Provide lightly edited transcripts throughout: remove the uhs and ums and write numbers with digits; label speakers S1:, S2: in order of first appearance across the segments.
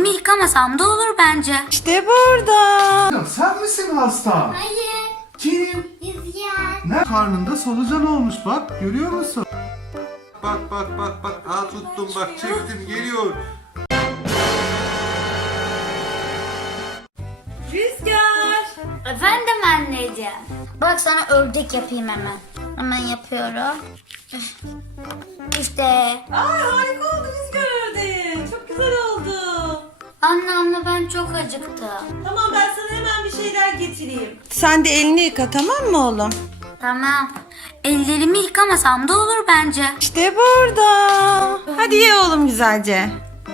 S1: Ellerimi yıkamasam da olur bence.
S2: İşte burada.
S3: Ya sen misin hasta?
S1: Hayır.
S3: Kim?
S1: Rüzgar.
S3: Ne? Karnında solucan olmuş bak, görüyor musun? Bak bak bak bak, tuttum bak, çektim, geliyor.
S2: Rüzgar.
S1: Efendim anneciğim. Bak sana ördek yapayım hemen. Hemen yapıyorum. İşte.
S2: Ay harika oldu Rüzgar ördeğin. Çok güzel oldu.
S1: Anne ama ben çok acıktım.
S2: Tamam ben sana hemen bir şeyler getireyim. Sen de elini yıka tamam mı oğlum?
S1: Tamam. Ellerimi yıkamasam da olur bence.
S2: İşte burada. Hadi ye oğlum güzelce.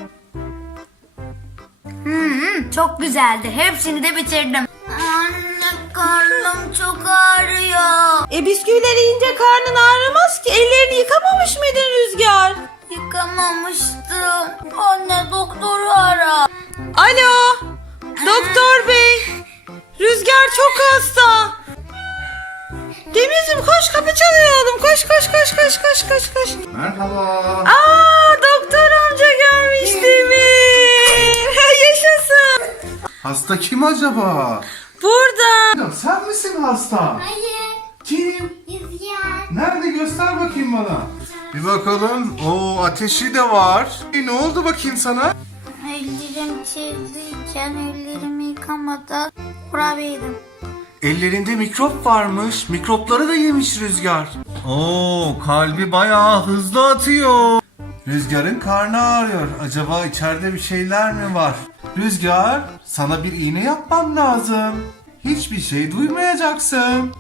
S1: Çok güzeldi. Hepsini de bitirdim. Anne karnım çok ağrıyor.
S2: Bisküvileri yiyince karnın ağrımaz ki. Ellerini yıkamamış mıydın Rüzgar?
S1: Yıkamamıştım. Anne doktoru ara.
S2: Alo. Doktor bey. Rüzgar çok hasta. Deniz'im koş, kapı çalıyor oğlum. Koş koş koş koş koş koş koş.
S3: Merhaba.
S2: Doktor amca gelmiş Demir. Yaşasın.
S3: Hasta kim acaba?
S2: Burada.
S3: Ya sen misin hasta?
S1: Hayır.
S3: Kim?
S1: Rüzgar.
S3: Nerede, göster bakayım bana. Bir bakalım. Oo, ateşi de var. Ne oldu bakayım sana?
S1: Ellerim kirliyken ellerimi yıkamadan kurabiye yedim.
S3: Ellerinde mikrop varmış. Mikropları da yemiş Rüzgar. Oo, kalbi bayağı hızlı atıyor. Rüzgar'ın karnı ağrıyor. Acaba içeride bir şeyler mi var? Rüzgar, sana bir iğne yapmam lazım. Hiçbir şey duymayacaksın.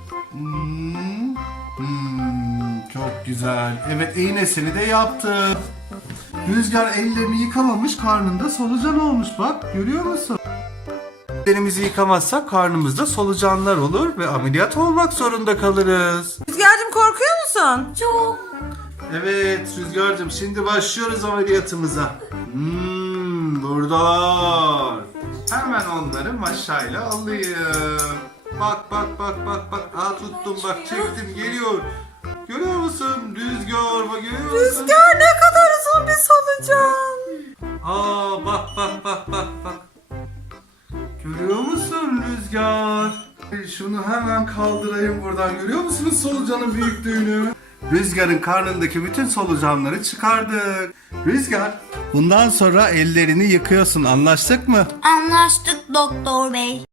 S3: Çok güzel. Evet, iğnesini de yaptım. Rüzgar ellerini yıkamamış, karnında solucan olmuş bak, görüyor musun? Ellerimizi yıkamazsak karnımızda solucanlar olur ve ameliyat olmak zorunda kalırız.
S2: Rüzgar'cığım korkuyor musun?
S1: Çok.
S3: Evet Rüzgar'cığım, şimdi başlıyoruz ameliyatımıza. Buradalar. Hemen onları maşayla alayım. Bak bak bak bak bak. Tuttum bak, çektim, geliyor. Görüyor musun Rüzgar, bak görüyor musun?
S2: Rüzgar ne kadar uzun bir solucan.
S3: Bak bak bak bak bak. Görüyor musun Rüzgar? Şunu hemen kaldırayım buradan. Görüyor musunuz solucanın büyüklüğünü? Rüzgar'ın karnındaki bütün solucanları çıkardık. Rüzgar, bundan sonra ellerini yıkıyorsun, anlaştık mı?
S1: Anlaştık doktor bey.